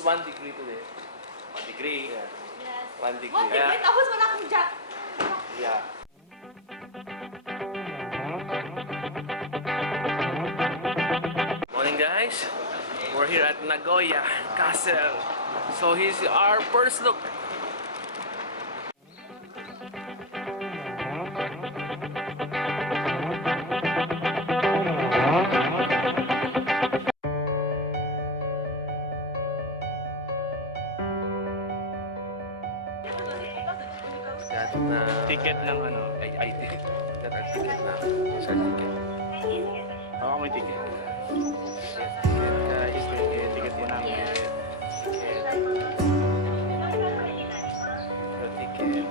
It's 1 degree today. 1 degree. Yeah. Yes. 1 degree. 1 degree, tapos wala kang jack. Yeah. Morning guys. We're here at Nagoya Castle. So here's our first look. Ticket ng ano? Ay, ticket. That our ticket na. Here's our ticket. Oo, may ticket. Ticket guys. Ticket mo namin. Ticket. Ticket.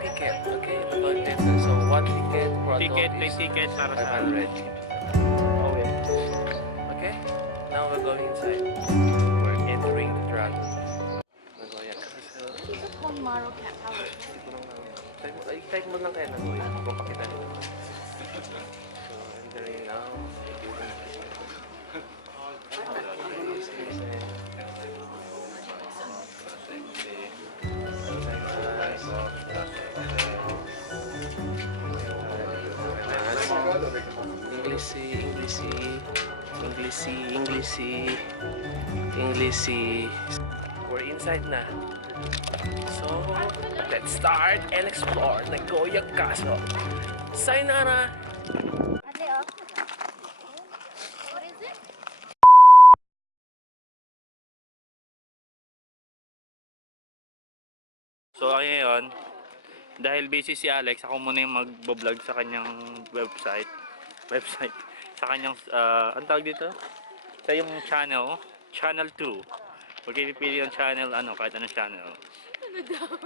Ticket. Okay. About that. So 1 ticket for Ticket, adult may is ticket para sa 500. Okay. Okay. Now we're going inside. We're entering the dragon. Nagoya Castle. Maro Cat Palace. Type mo lang kayo Nagoya. Kung pakita nyo. So, entering now. English. We're inside na. So, let's start and explore Nagoya Castle. Sayonara! Ate, oh. What is it? So ngayon, dahil busy si Alex, ako muna yung mag-vlog sa kanyang website, sa kanyang, ang tawag dito? Sa yung channel 2. Huwag kayo pipili yung channel, kahit anong channel.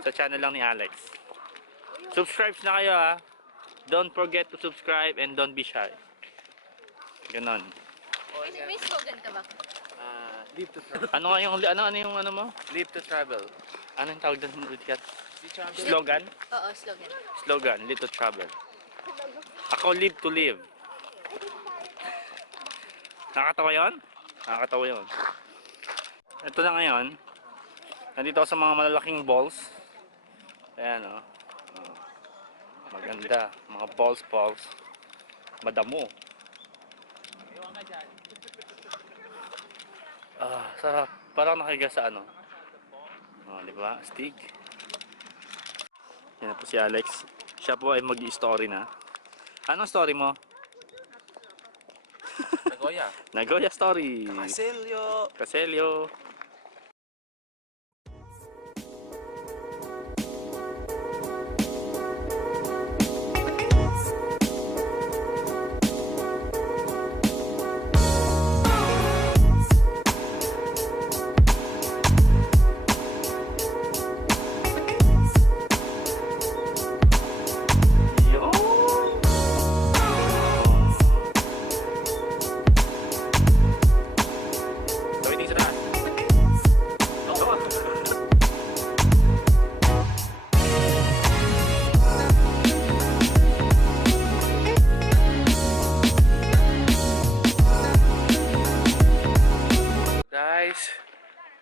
Sa channel lang ni Alex. Subscribe na kayo ha. Don't forget to subscribe and don't be shy. Ganon. May slogan ka ba? Live to travel. Ano yung mo? Live to travel. Anong tawag doon ulit? Slogan? Oo, slogan. Slogan, live to travel. Ako, live to live. Nakakatawa yun? Nakakatawa yun. Ito na ngayon. Nandito ako sa mga malalaking balls. Ayan o. Maganda. Mga balls. Madamo. Sarap. Parang nakahiga sa diba? Stig. Yan na po si Alex. Siya po ay mag-i-story na. Anong story mo? Nagoya. Nagoya story. Caselio.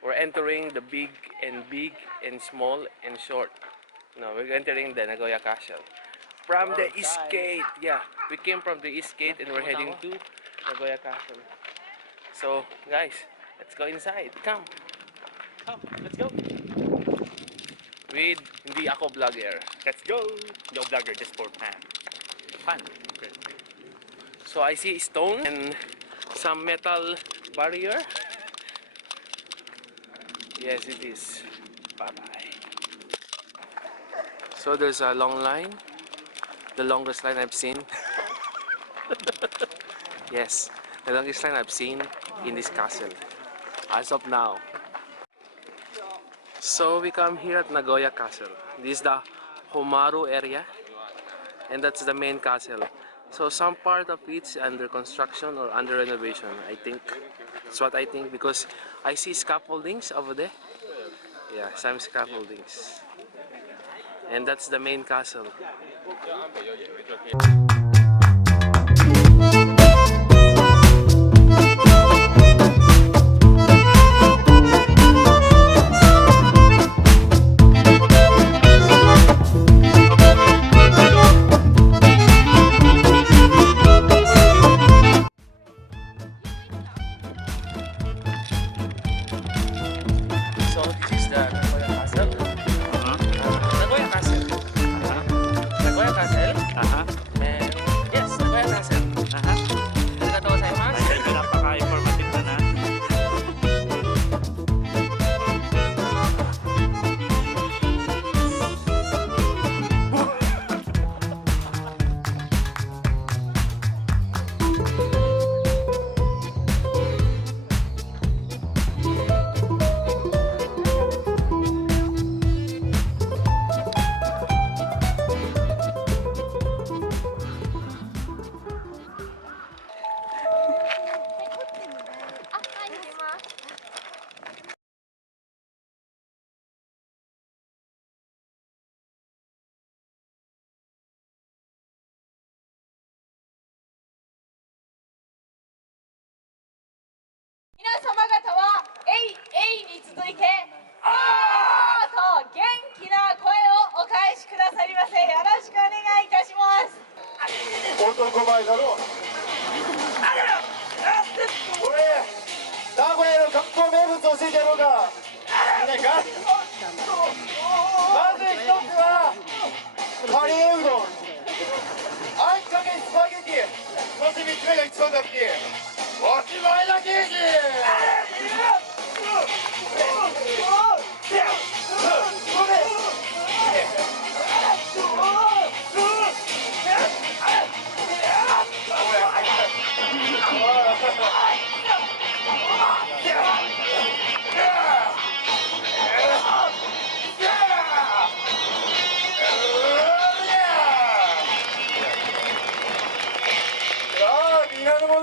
We're entering the big and small and short. No, we're entering the Nagoya Castle. From the east gate. Yeah, we came from the east gate and we're heading to Nagoya Castle. So, guys, let's go inside. Come, let's go. With hindi ako vlogger. Let's go. No vlogger, just for fun. So I see stone and some metal barrier. Yes, it is. Bye-bye. So there's a long line. The longest line I've seen. Yes, the longest line I've seen in this castle. As of now. So we come here at Nagoya Castle. This is the Homaru area. And that's the main castle. So some part of it's under construction or under renovation, I think. That's what I think because I see scaffoldings over there. Yeah, some scaffoldings. And that's the main castle. の前だろう。俺、名古屋の観光名物教えてやろうか。いないか。まず一つはカレーうどん、あんかけスパゲティ、そして3つ目が一番だっけ、おしまいだけじ。皆の者、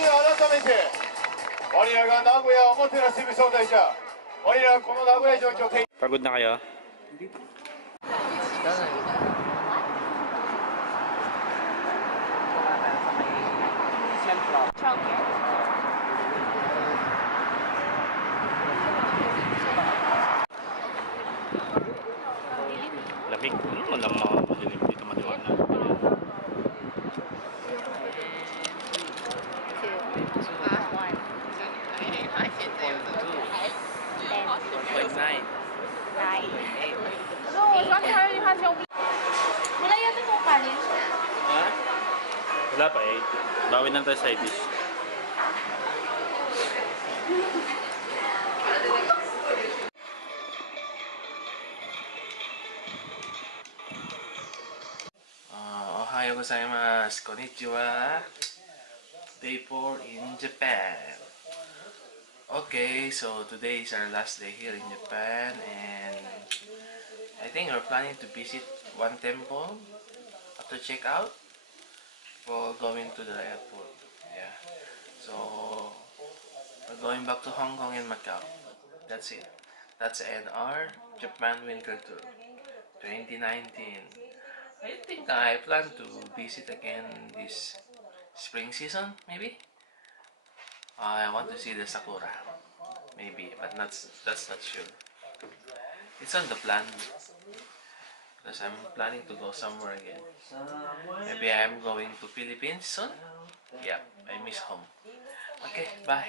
改めて我らが名古屋をもてなす部招待者、我らがこの名古屋城を手に Pagod na kayo? Lamig. Walang madilim dito maliwanag. Wala yata kung kanin. Ha? Wala pa eh. Bawin lang tayo side dish. Ohayo gozaimasu. Konnichiwa. Day 4 in Japan. Okay, so today is our last day here in Japan, and I think we're planning to visit one temple after check out before going to the airport. Yeah, so we're going back to Hong Kong and Macau. That's it. That's our Japan Winter Tour 2019. I think I plan to visit again this spring season, maybe. I want to see the sakura, maybe, but that's not sure. It's on the plan because I'm planning to go somewhere again. Maybe I'm going to Philippines soon. Yeah, I miss home. Okay, bye.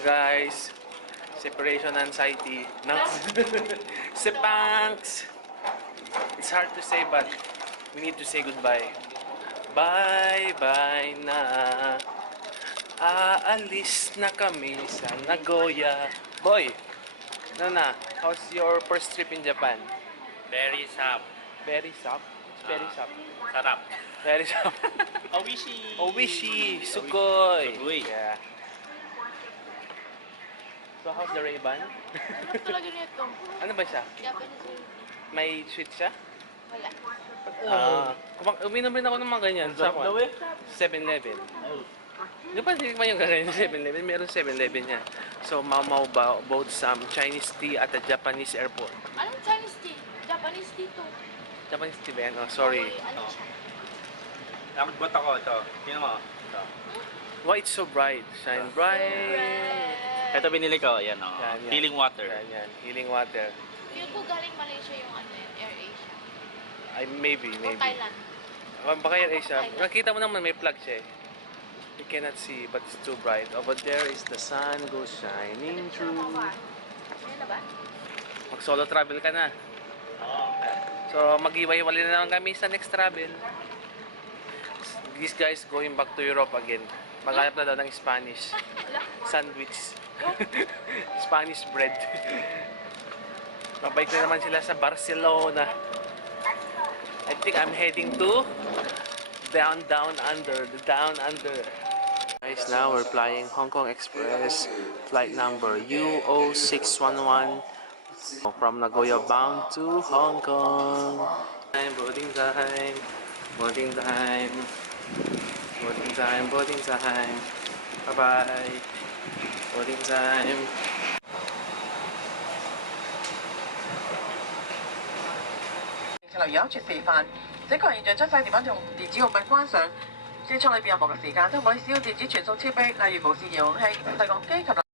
Guys, separation anxiety. No, Sepangs. It's hard to say, but we need to say goodbye. Bye bye na. Aalis na kami sa Nagoya. Boy, na. How's your first trip in Japan? Very sap. Very sap. It's very sap. Sarap. Very sap. Owishi. Owishi. Sugoi. Sugoi. Yeah. So how's the Ray-Ban? Ano talaga nito? Ano ba siya? Japanese movie. May sweet siya? Wala. Uminom rin ako ng mga ganyan sa 7-Eleven. Di ba hindi yung ganyan sa 7-Eleven? Meron 7-Eleven niya. So Mau ba both some Chinese tea at the Japanese airport. Anong Chinese tea? Japanese tea to. Japanese tea ba yan? Oh, sorry. Ano siya? Nakabot ako ito. Tingnan mo. Ito. Why it's so bright? Shine bright. Ito binili ko, yan oh. Yan, yan. Healing water. Yan. Healing water. Feel ko galing Malaysia yung ano yun, Air Asia. Maybe. O Thailand. Baka Air Asia. Nakita mo naman may plug siya eh. You cannot see, but it's too bright. Over there is the sun goes shining through. Ayun na ba? Mag-solo travel ka na. So, mag-iwaiwalay na naman kami sa next travel. These guys going back to Europe again. Maghanap na daw ng Spanish. Sandwich. Spanish bread. Mabalik na naman sila sa Barcelona. I think I'm heading to down under, the down under. Guys, now we're flying Hong Kong Express, flight number UO611 from Nagoya bound to Hong Kong. Boarding time, boarding time, boarding time, boarding time. Bye bye. Boarding time. 留意有住示範，整個現象將細電品同電子用品關上，車艙裏邊任何嘅時間都唔可以使用電子傳送設備，例如無線遙控器、提供機及。